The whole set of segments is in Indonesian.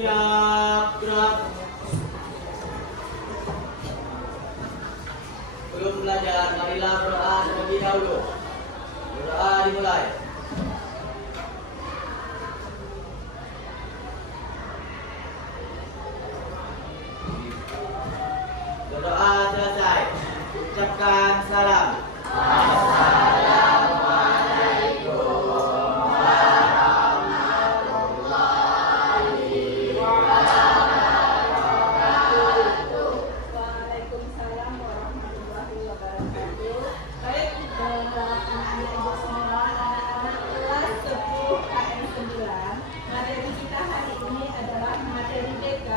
Siap, gerak. Belum belajar, marilah berdoa terlebih dahulu. Berdoa dimulai. Berdoa selesai. Ucapkan salam. Waalaikumsalam warahmatullahi wabarakatuh. Baik, anak-anak ibu semua, anak-anak kelas 10 KM 9. Materi kita hari ini adalah materi BK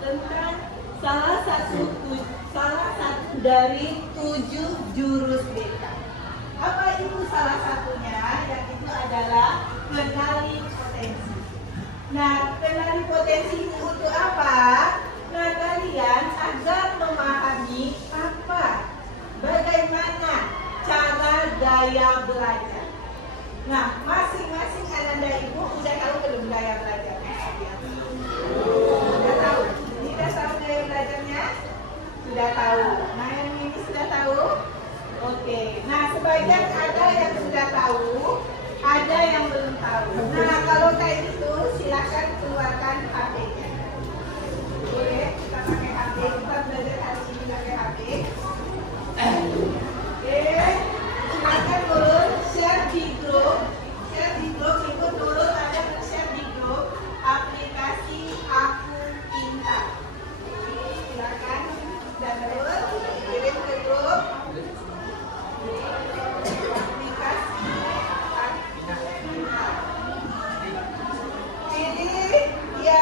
tentang salah satu dari 7 jurus BK. Apa itu salah satunya? Yang itu adalah kenali potensi. Nah, kenali potensi itu untuk apa? Nah, kalian agar memahami bagaimana cara gaya belajar. Nah, masing-masing anak ibu udah tahu belum gaya belajarnya? Sudah tahu. Tidak tahu gaya belajarnya? Sudah tahu. Nah, yang ini sudah tahu? Oke. Nah, sebagian ada yang sudah tahu, ada yang belum tahu. Nah, kalau kayak gitu, silakan keluarkan HP-nya. Boleh kita pakai HP, kita belajar hari ini pakai HP. Oke, silakan turun, share di grup, ikut turun, ada share di grup aplikasi Aku Pintar. Silakan dan turun, kirim ke grup aplikasi Aku Pintar. Ini dia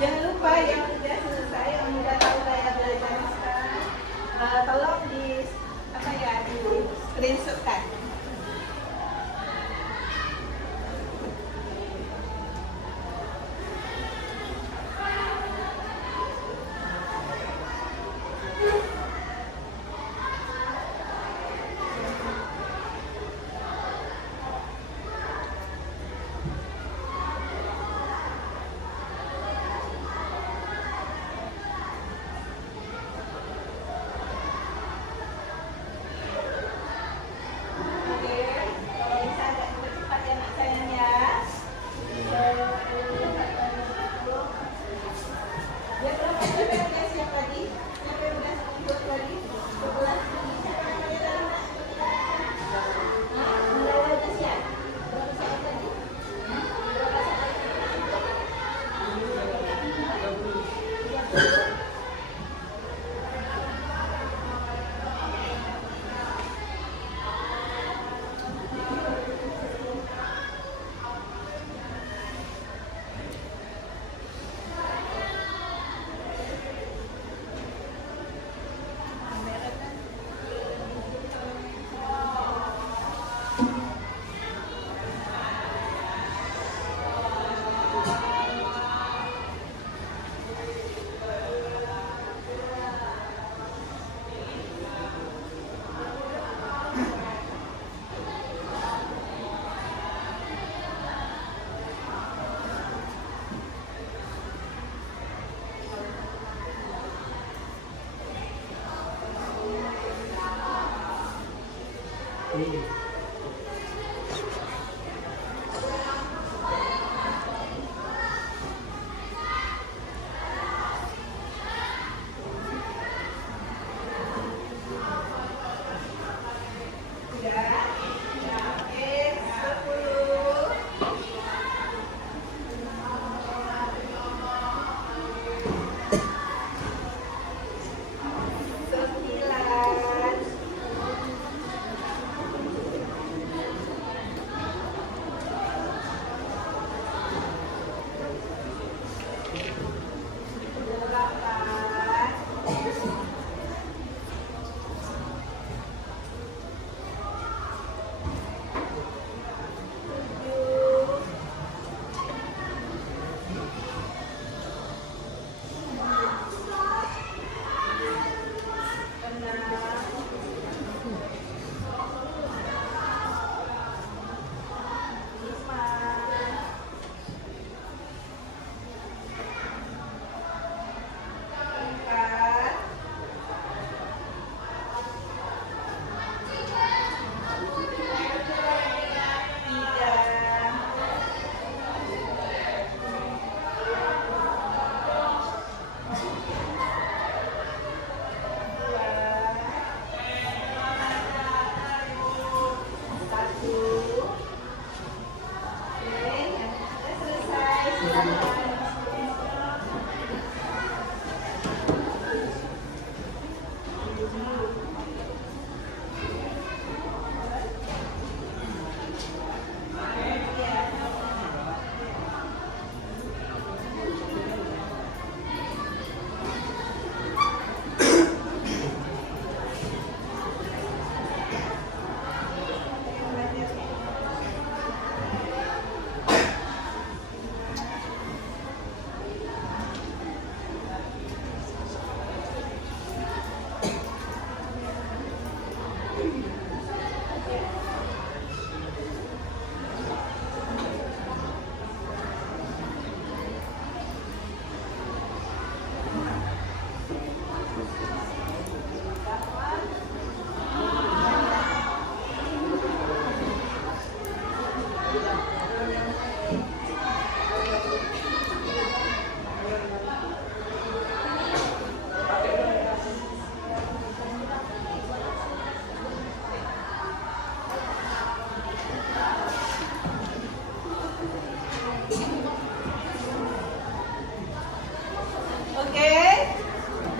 Jangan lupa yang sudah selesai, yang sudah tahu gaya belajarnya sekarang, tolong di screenshotkan.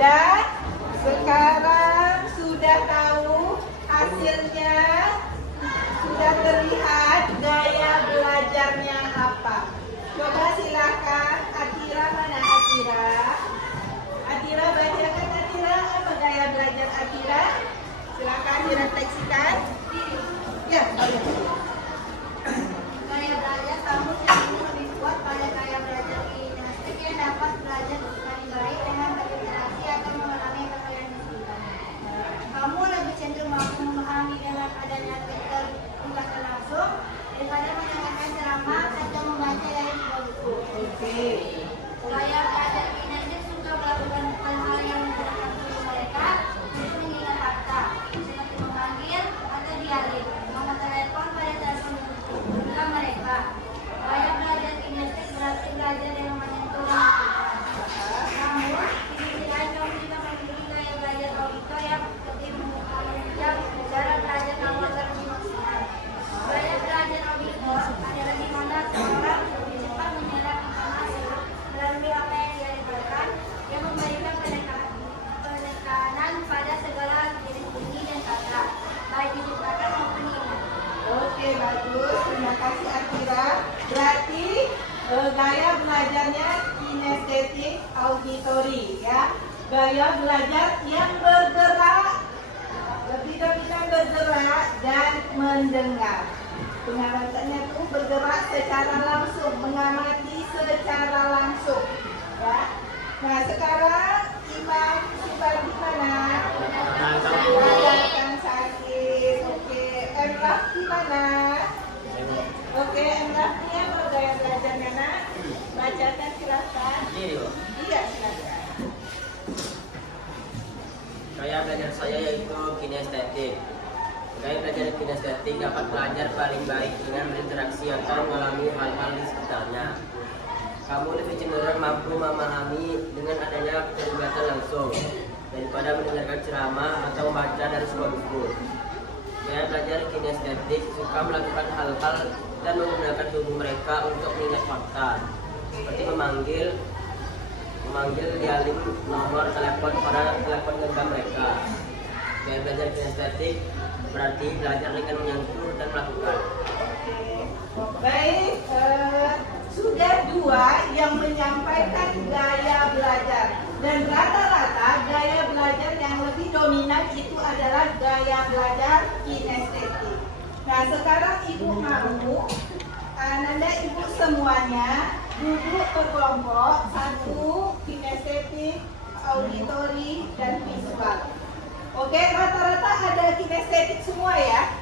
Dan sekarang sudah tahu hasilnya, sudah terlihat gaya belajarnya apa. Coba silakan Atira, mana Atira? gaya belajar yang bergerak, lebih dominan bergerak dan mendengar. Pengamatannya itu bergerak secara langsung, mengamati secara langsung. Ya. Nah sekarang Imam Sibar di mana? Rakan sakit. Oke, Emrah di mana? Oke, Emrahnya mau gaya belajarnya nak? Bacakan silakan. Iya silakan. Gaya belajar saya yaitu kinestetik. Gaya belajar kinestetik dapat belajar paling baik dengan berinteraksi atau mengalami hal-hal di sekitarnya. Kamu lebih cenderung mampu memahami dengan adanya keterlibatan langsung daripada mendengarkan ceramah atau membaca dari sebuah buku. Gaya belajar kinestetik suka melakukan hal-hal dan menggunakan tubuh mereka untuk mengingat fakta, seperti memanggil dialing nomor telepon pada telepon genggam mereka. Gaya belajar kinestetik berarti belajar dengan menyentuh dan melakukan. Baik, sudah dua yang menyampaikan gaya belajar, dan rata-rata gaya belajar yang lebih dominan itu adalah gaya belajar kinestetik. Nah sekarang ibu mau Nanda ibu semuanya duduk berkelompok, satu kinestetik, auditori, dan visual. Oke, rata-rata ada kinestetik semua ya?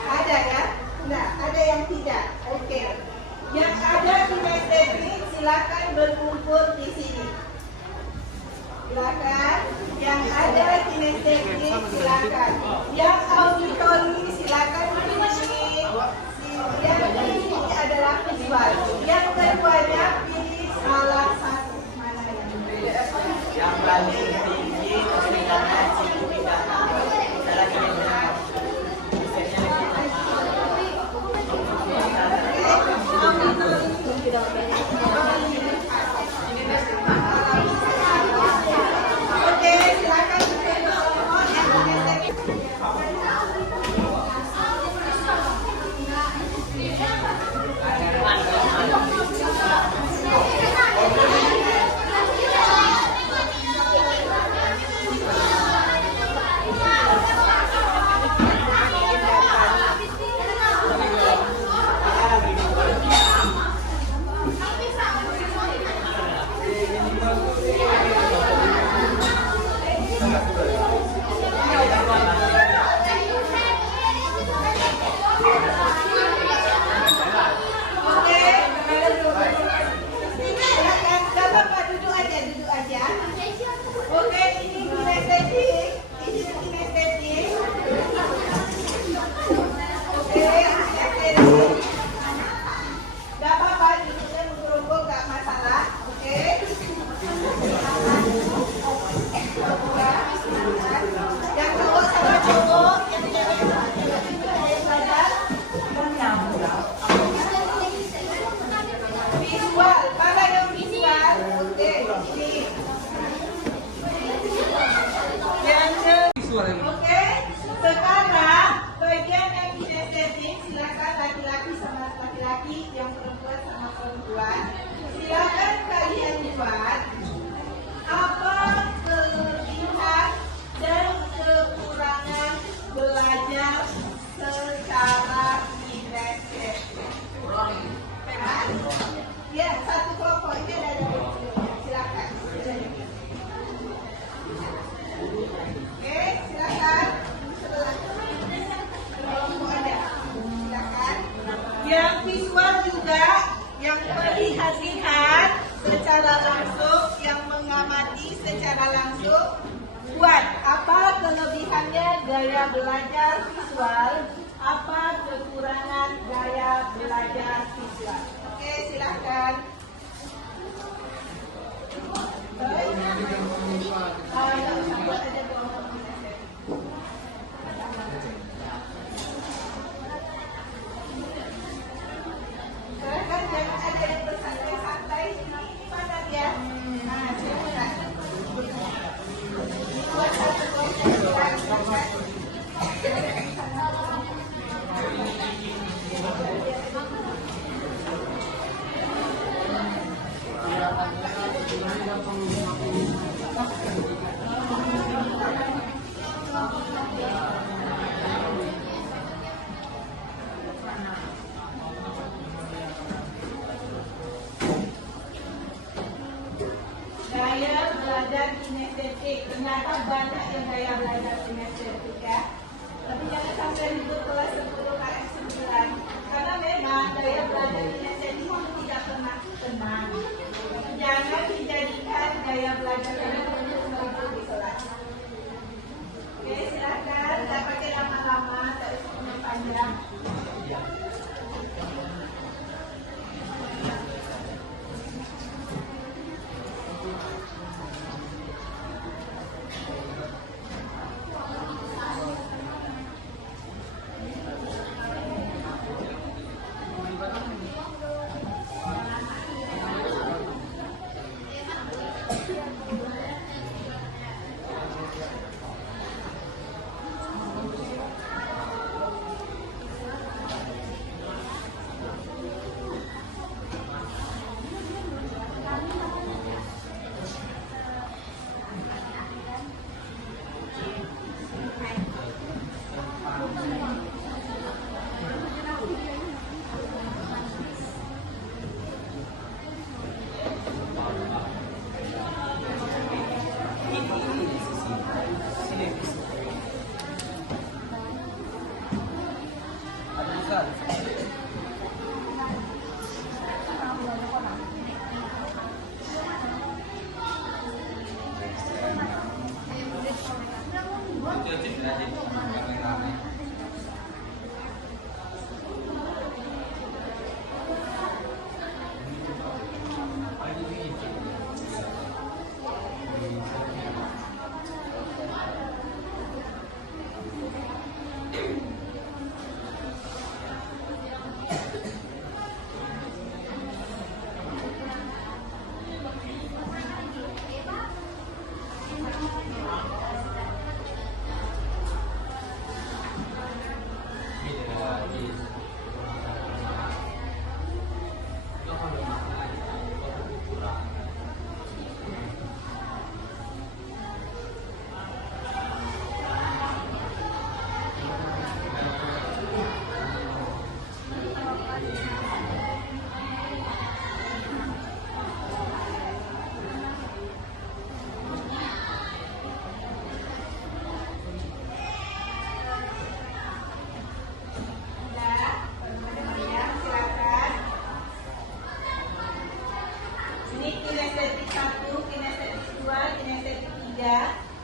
Ada ya? Nah, ada yang tidak. Oke. Yang ada kinestetik silakan berkumpul di sini. Silakan. Yang ada kinestetik silakan. Yang auditori silakan di sini. Yang ini adalah visual. Yang keduanya pilih salah satu. Mana Yang paling tinggi kesenangan cipu pidana. Salah kira-kira. Oke, silakan berkelompok yang kinestetik. Oke, silakan. Gak apa-apa, duduk aja. Oke, ini kinestetik. Ini kinestetik. Oke, kinestetik. Gak apa-apa, duduknya bergerombol, gak masalah. Oke. Yang cowok sama cowok, yang cewek sama cewek juga yang belajar. Visual, mana yang visual? Oke, ini. Oke, sekarang bagian yang kinestetik silakan laki-laki sama laki-laki, yang perempuan sama perempuan. Silakan kalian buat apa kelebihan dan kekurangan belajar secara kinestetik. Ya, satu kelompok ini ada silakan. Oke, silakan. Kelompok ada. Silakan. Yang visual juga, yang melihat-lihat secara langsung, yang mengamati secara langsung. Buat apa kelebihannya gaya belajar visual? Apa kekurangan gaya belajar visual? Oke, silakan. Buat aja kelompok kinestetik. Silakan, jangan ada yang bersantai-santai. Ini mana dia? Nah, silakan. Buat satu kelompok, silakan. Gaya belajar kinestetik. Ternyata banyak yang gaya belajar kinestetik ya. Tapi jangan sampai libur kelas 10 KS 9. Karena memang gaya belajar kinestetik itu tidak pernah tenang. Jangan dijadikan gaya belajar karena untuk melibur di kelas. Oke, silakan. Tidak pakai lama-lama, tak usah panjang.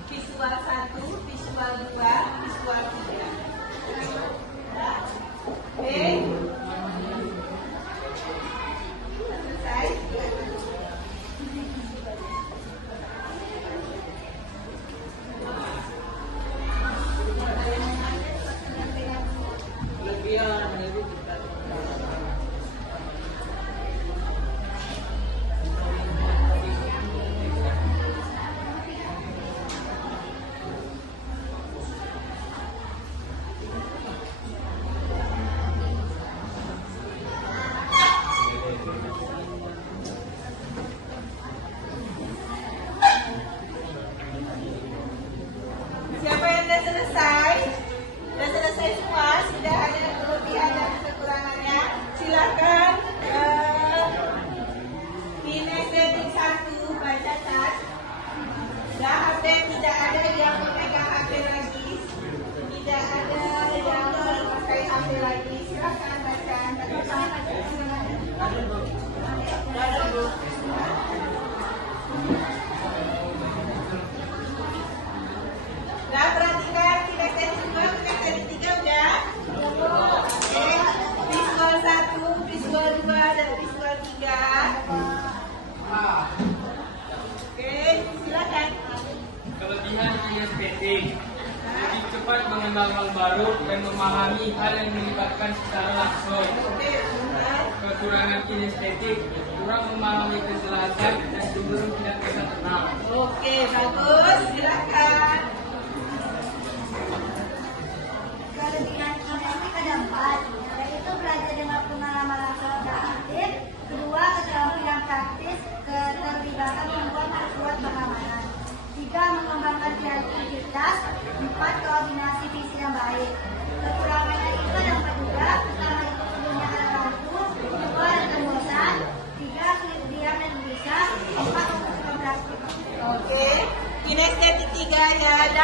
Visual 1, visual 2, visual 3. Oke. Selesai. Siapa yang sudah selesai? Sudah selesai semua? Sudah ada kelebihan dan kekurangannya? Silakan kinestetik 1 baca tas. Dah HP tidak ada yang memegang HP lagi. Tidak ada yang memakai HP lagi. Silakan baca. Nah, perhatikan kinestetik 2, kinestetik 3 udah? Oke. Visual 1, visual 2, dan visual 3. Oke, silakan. Kelebihan kinestetik lebih cepat mengenal hal baru dan memahami hal yang melibatkan secara langsung. Oke, benar. Kekurangan kinestetik kurang memahami kejelasan dan cenderung tidak bisa tenang. Oke, bagus. Silakan. Kelebihan kinestetik ada 4, yaitu belajar dengan pengalaman langsung dan aktif. Kedua, keterampilan praktis, keterlibatan membuat membuat pengamanan.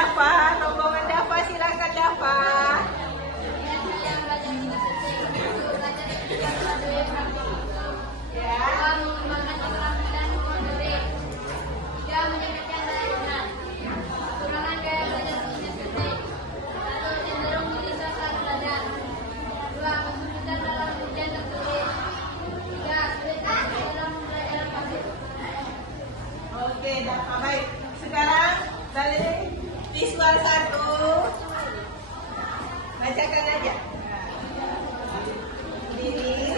Dava, rombongan Dava, silakan Dava. Oke, Dava, baik. Sekarang balik visual 1. Bacakan aja. Ini.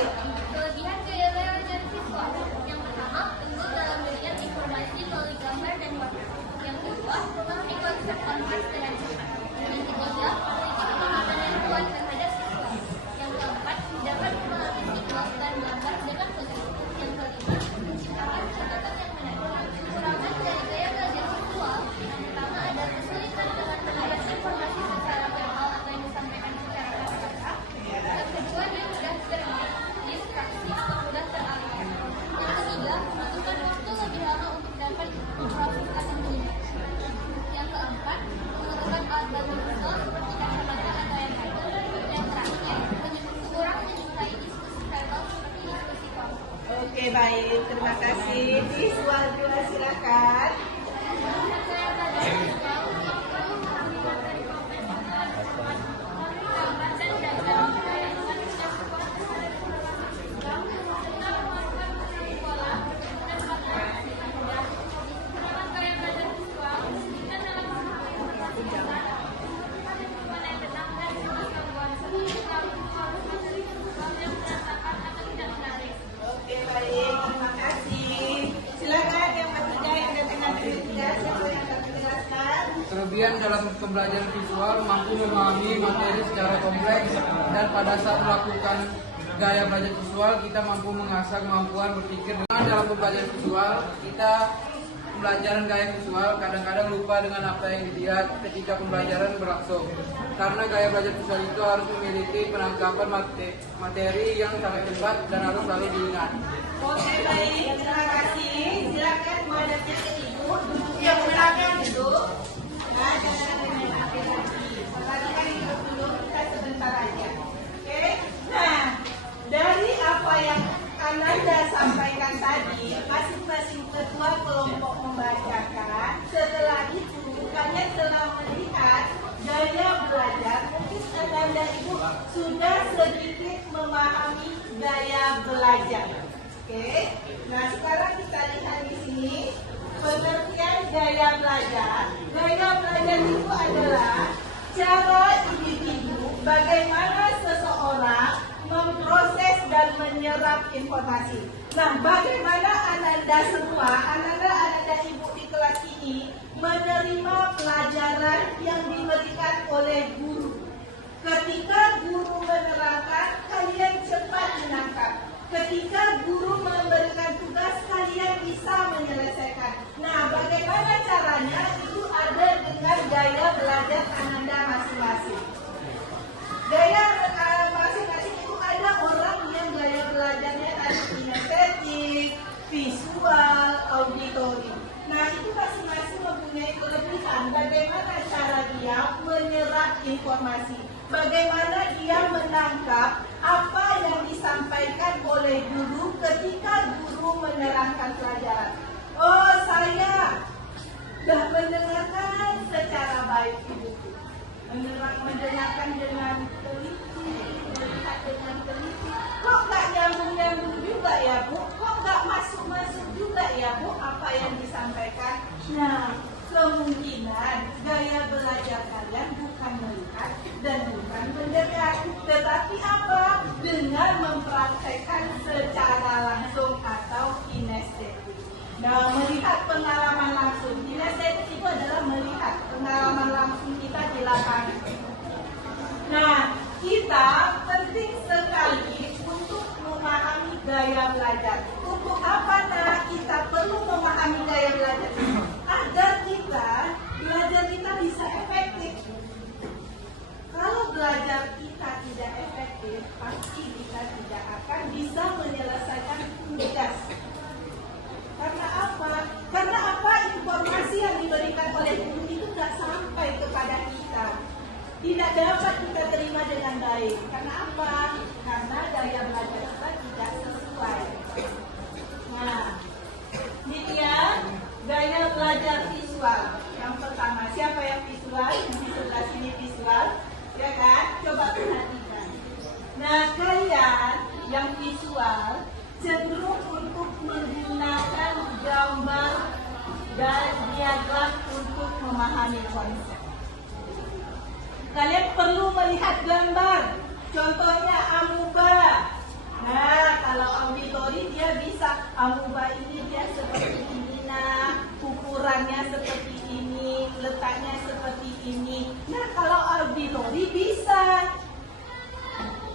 Kelebihan gaya belajar visual. Yang pertama, tentu dalam melihat informasi melalui gambar dan warna. Yang kedua, memahami konsep konteks dengan cepat. Yang ketiga, memiliki pemahaman yang kuat terhadap siswa. Yang keempat, dapat memahami siklus dan gambar dengan positif. Yang kelima, menciptakan catatan yang menarik. Kekurangan dari gaya belajar visual yang pertama ada kesulitan dalam menangkap informasi secara verbal atau yang disampaikan secara kata-kata. Yang kedua, dia mudah terdistraksi atau mudah teralihkan. Yang ketiga, membutuhkan waktu lebih lama untuk dapat memproses atau menyimak. Yang keempat, membutuhkan alat bantu visual seperti kacamata atau yang lain. Yang terakhir, kekurangan menyukai diskusi verbal seperti diskusi kelompok. Oke, baik. Terima kasih. Visual 2 silakan. Oke, baik. Terima kasih. Silakan yang ketiga yang ada dengan ketiga. Siapa yang akan menjelaskan? Kelebihan dalam pembelajaran visual mampu memahami materi secara kompleks dan pada saat melakukan gaya belajar visual kita mampu mengasah kemampuan berpikir. Dalam pembelajaran visual kita pembelajaran gaya visual kadang-kadang lupa dengan apa yang dilihat ketika pembelajaran berlangsung. Karena gaya belajar visual itu harus memiliki penangkapan materi yang sangat cepat dan harus selalu diingat. Oke, baik. Terima kasih. Silakan madepnya ke ibu. Duduk yang belakang duduk. Nah, jangan ada yang ambil lagi. Perhatikan hidup dulu. Kita sebentar aja. Oke. Nah, dari apa yang Ananda sampaikan tadi, masing-masing ketua kelompok membacakan. Setelah itu, kalian telah melihat gaya belajar. Mungkin Ananda ibu sudah sedikit memahami gaya belajar. Oke. Nah, sekarang kita lihat di sini pengertian gaya belajar. Gaya belajar itu adalah cara individu bagaimana seseorang memproses dan menyerap informasi. Nah, bagaimana Ananda semua, Ananda ibu di kelas ini menerima pelajaran yang diberikan oleh guru. Ketika guru menerangkan, kalian cepat menangkap. Ketika guru memberikan tugas, kalian bisa menyelesaikan. Nah, bagaimana caranya? Itu ada dengan gaya belajar Ananda masing-masing. Gaya masing-masing itu ada orang yang gaya belajarnya tadi kinestetik, visual, auditory. Nah, itu masing-masing mempunyai kelebihan. Bagaimana cara dia menyerap informasi? Bagaimana dia menangkap apa yang disampaikan oleh guru ketika guru menerangkan pelajaran? Oh, saya sudah mendengarkan secara baik ibu. Mendengarkan dengan teliti, melihat dengan teliti. Kok nggak nyambung-nyambung juga ya Bu? Kok nggak masuk-masuk juga ya Bu apa yang disampaikan? Nah, kemungkinan gaya belajar kalian bukan melihat dan bukan mendengar, tetapi apa? Dengan mempraktekkan secara langsung atau kinestetik. Nah, melihat pengalaman langsung. Kinestetik itu adalah melihat pengalaman langsung kita di lapangan. Nah, kita penting sekali untuk memahami gaya belajar. Untuk apa kita perlu memahami gaya belajar? Agar belajar kita bisa efektif. Kalau belajar kita tidak efektif, pasti kita tidak akan bisa menyelesaikan tugas. Karena apa? Karena apa? Informasi yang diberikan oleh guru itu tidak sampai tidak dapat kita terima dengan baik. Karena apa? Karena gaya belajar kita tidak sesuai. Nah, ini dia gaya belajar visual. Yang pertama, siapa yang visual? Yang di sebelah sini visual, ya kan? Coba perhatikan. Nah, kalian yang visual cenderung untuk menggunakan gambar dan diagram untuk memahami konsep. Kalian perlu melihat gambar. Contohnya amuba. Nah, kalau auditori dia bisa amuba ini dia seperti ini, nah ukurannya seperti ini, letaknya seperti ini. Nah, kalau auditori bisa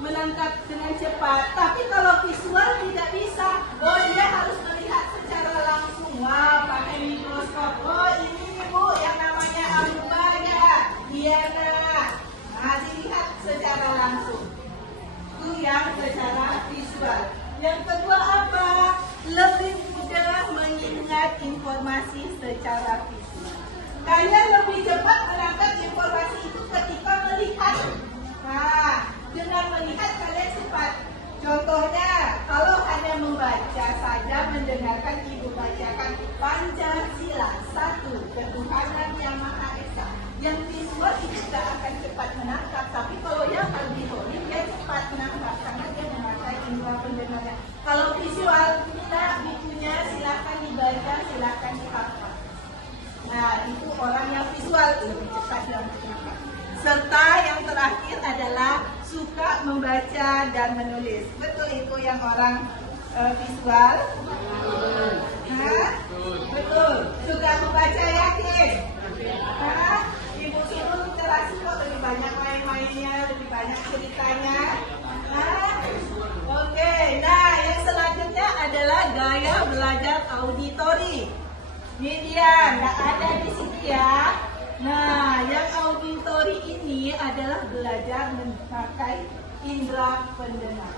menangkap dengan cepat, tapi kalau visual tidak bisa. Oh, dia harus melihat secara langsung. Wah, pakai mikroskop. Oh, ini nih Bu, yang namanya amuba ya. Iya, nah, dilihat secara langsung. Itu yang secara visual. Yang kedua apa? Lebih mudah mengingat informasi secara visual. Kalian lebih cepat menangkap informasi itu ketika melihat. Nah, dengan melihat kalian cepat. Contohnya, kalau hanya membaca saja, mendengarkan ibu bacakan Pancasila 1, ketuhanan yang Maha Esa. Yang visual itu tidak akan cepat menangkap, tapi kalau yang auditori dia cepat menangkap karena dia memakai indera pendengarnya. Kalau visual, kita bukunya silahkan dibaca, silahkan dihafal. Nah, itu orang yang visual lebih cepat dalam menangkap. Serta yang terakhir adalah suka membaca dan menulis. Betul itu yang orang visual? Hah? Betul. Suka membaca yakin? Hah? Ibu suruh literasi kok lebih banyak main-mainnya, lebih banyak ceritanya. Hah? Oke. Nah, yang selanjutnya adalah gaya belajar auditori. Ini dia, nggak ada di sini ya. Nah, yang auditori ini adalah belajar memakai indera pendengar.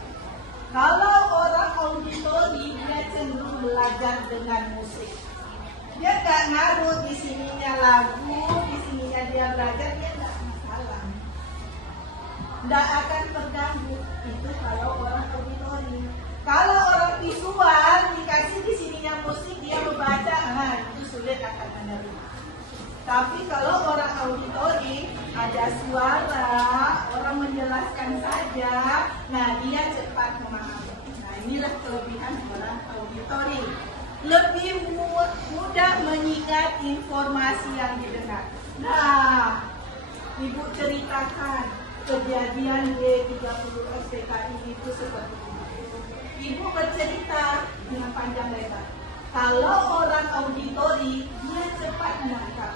Kalau orang auditori, dia cenderung belajar dengan musik. Dia nggak ngaruh di sininya lagu, di sininya dia belajar, dia nggak masalah. Nggak akan terganggu. Itu kalau orang auditori. Kalau orang visual, dikasih di sininya musik, dia membaca, nah itu sulit akan menerima. Tapi kalau orang auditori ada suara, orang menjelaskan saja, nah dia cepat memahami. Nah, inilah kelebihan orang auditori. Lebih mudah mengingat informasi yang didengar. Nah, Ibu ceritakan kejadian D30 SPKI itu seperti ini. Ibu bercerita dengan panjang lebar. Kalau orang auditori, dia cepat menangkap.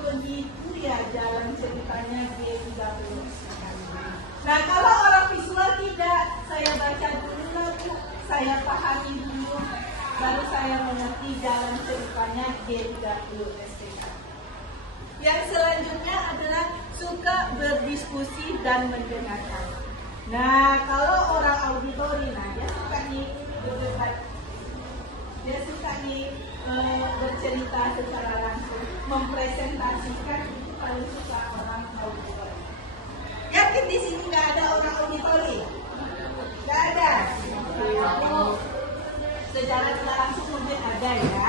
Begitu ya jalan ceritanya D30. Nah, kalau orang visual tidak, saya baca dulu lagu, saya pahami dulu, baru saya mengerti jalan ceritanya D30 SPK. Yang selanjutnya adalah suka berdiskusi dan mendengarkan. Nah, kalau orang auditori, nah dia suka nih berdebat. Dia suka nih bercerita secara langsung, mempresentasikan, itu paling suka orang auditori. Yakin di sini nggak ada orang auditori? Nggak ada. Secara tidak langsung mungkin ada ya.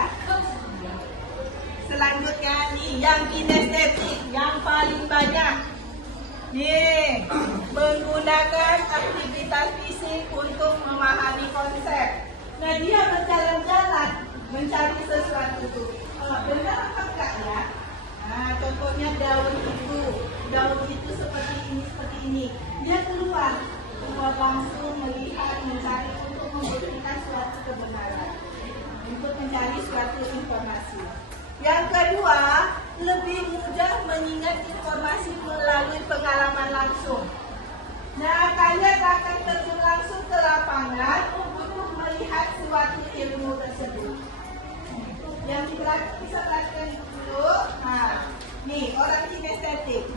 Selanjutnya nih yang kinestetik yang paling banyak. Nih, menggunakan aktivitas fisik untuk memahami konsep. Nah, dia berjalan-jalan mencari sesuatu itu. Benar apa enggak ya? Nah, contohnya daun itu seperti ini. Dia keluar langsung melihat, mencari untuk membuktikan suatu kebenaran, untuk mencari suatu informasi. Yang kedua, lebih mudah mengingat informasi melalui pengalaman langsung. Nah, kalian akan terjun langsung ke lapangan untuk melihat suatu ilmu tersebut. Yang bisa perhatikan dulu. Nah, nih orang kinestetik.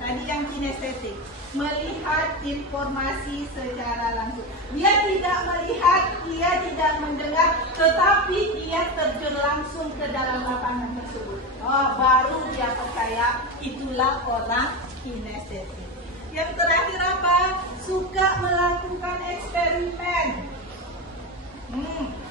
Tadi yang kinestetik, melihat informasi secara langsung. Dia tidak melihat, dia tidak mendengar, tetapi dia terjun langsung ke dalam lapangan tersebut. Oh, baru dia percaya itulah orang kinestetik. eksperimen.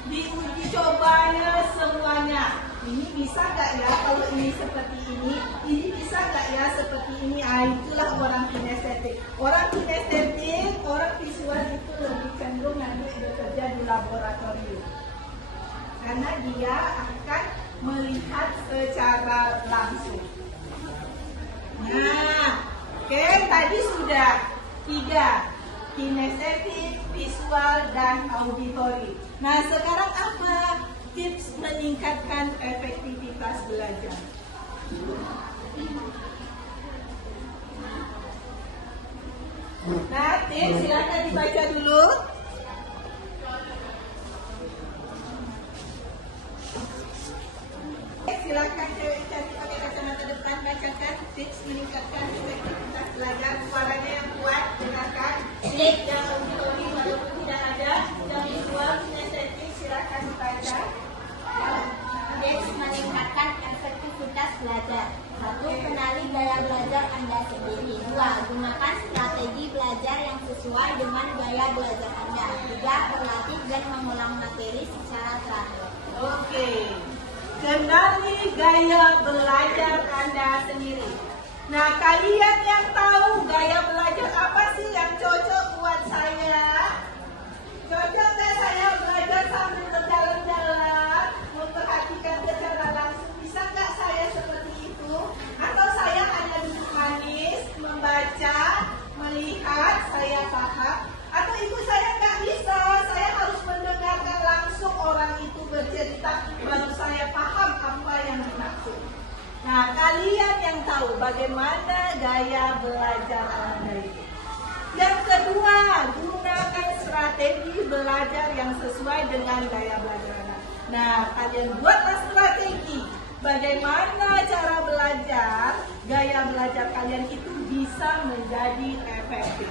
Diuji cobanya semuanya. Ini bisa nggak ya kalau ini seperti ini? Ini bisa nggak ya seperti ini? Itulah orang kinestetik. Orang kinestetik, orang visual itu lebih cenderung nanti bekerja di laboratorium. Karena dia akan melihat secara langsung. Nah, oke, tadi sudah 3. Kinestetik, visual, dan auditori. Nah, sekarang apa tips meningkatkan efektivitas belajar? Nah, tips silakan dibaca dulu. Silakan cari pakai kacamata depan, bacakan tips meningkatkan efektivitas belajar. Suaranya yang kuat, dengarkan. Tips yang auditori walaupun tidak ada, yang visual, kinestetik, silakan dibaca. Tips meningkatkan efektivitas belajar. 1. Kenali gaya belajar Anda sendiri. 2. Gunakan strategi belajar yang sesuai dengan gaya belajar Anda. 3. Berlatih dan mengulang materi secara teratur. Oke. Kenali gaya belajar Anda sendiri. Nah, kalian yang tahu gaya belajar apa sih yang cocok buat saya? Cocok nggak saya belajar sambil berjalan-jalan, memperhatikan secara langsung? Bisa nggak saya seperti itu? Atau saya hanya duduk manis, membaca, melihat, saya paham? Atau itu saya nggak bisa, saya harus mendengarkan langsung orang itu bercerita, baru saya paham apa yang dimaksud. Nah, kalian yang tahu bagaimana gaya belajar Anda itu. Yang kedua, gunakan strategi belajar yang sesuai dengan gaya belajar Anda. Nah, kalian buatlah strategi bagaimana cara belajar, gaya belajar kalian itu bisa menjadi efektif.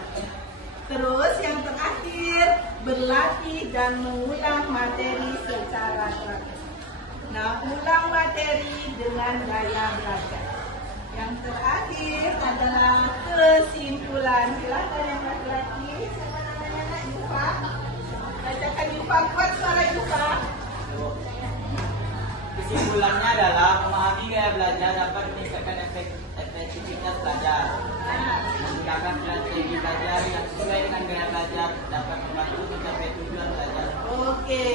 Terus yang terakhir, berlatih dan mengulang materi secara teratur. Nah, ulang materi dengan gaya belajar. Yang terakhir adalah kesimpulan. Silakan yang laki-laki, siapa namanya Nak Yufa? Bacakan Yufa, kuat suara Yufa. Kesimpulannya adalah memahami gaya belajar dapat meningkatkan efektivitas belajar. Menggunakan strategi belajar yang sesuai dengan gaya belajar dapat membantu mencapai tujuan belajar. Oke,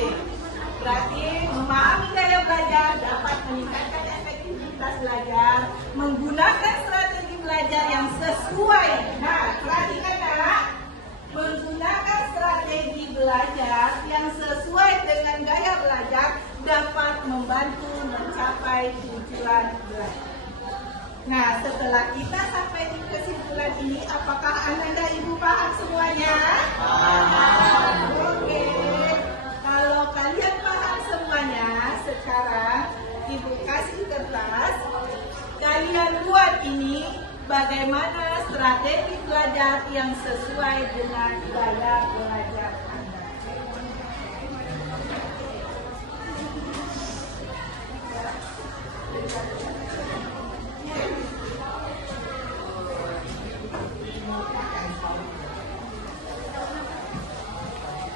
berarti memahami gaya belajar dapat meningkatkan efektivitas belajar, menggunakan strategi belajar yang sesuai. Nah, perhatikan Nak, menggunakan strategi belajar yang sesuai dengan gaya belajar dapat membantu mencapai tujuan belajar. Nah, setelah kita sampai di kesimpulan ini, apakah Anda dan Ibu paham semuanya? Paham. Oke. Kalau kalian paham semuanya, sekarang Ibu kasih kertas. Kalian buat ini bagaimana strategi belajar yang sesuai dengan gaya belajar Anda.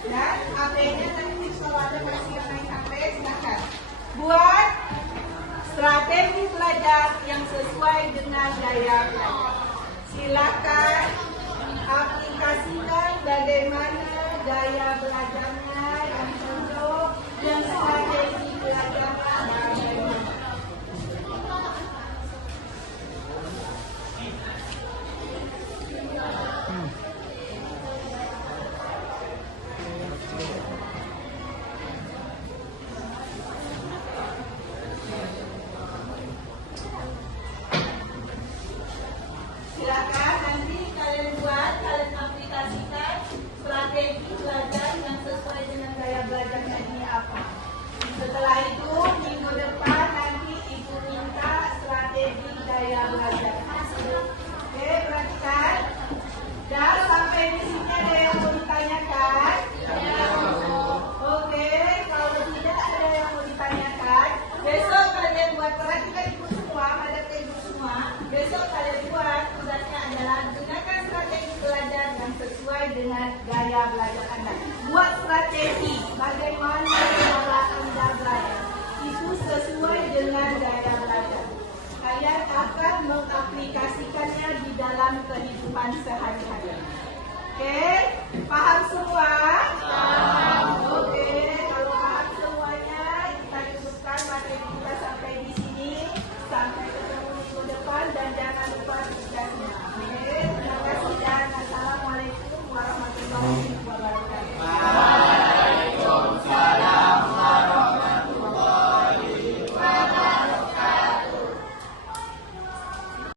Dan HP-nya nanti kalau ada masih yang main HP, silakan buat strategi belajar yang sesuai dengan gaya belajar. Silakan aplikasikan bagaimana gaya belajarnya yang cocok dan strategi belajarnya bagaimana. Silakan nanti kalian buat, kalian aplikasikan strategi belajar yang sesuai dengan gaya belajarnya ini apa. Setelah itu dengan gaya belajar. Kalian akan mengaplikasikannya di dalam kehidupan sehari-hari. Oke, paham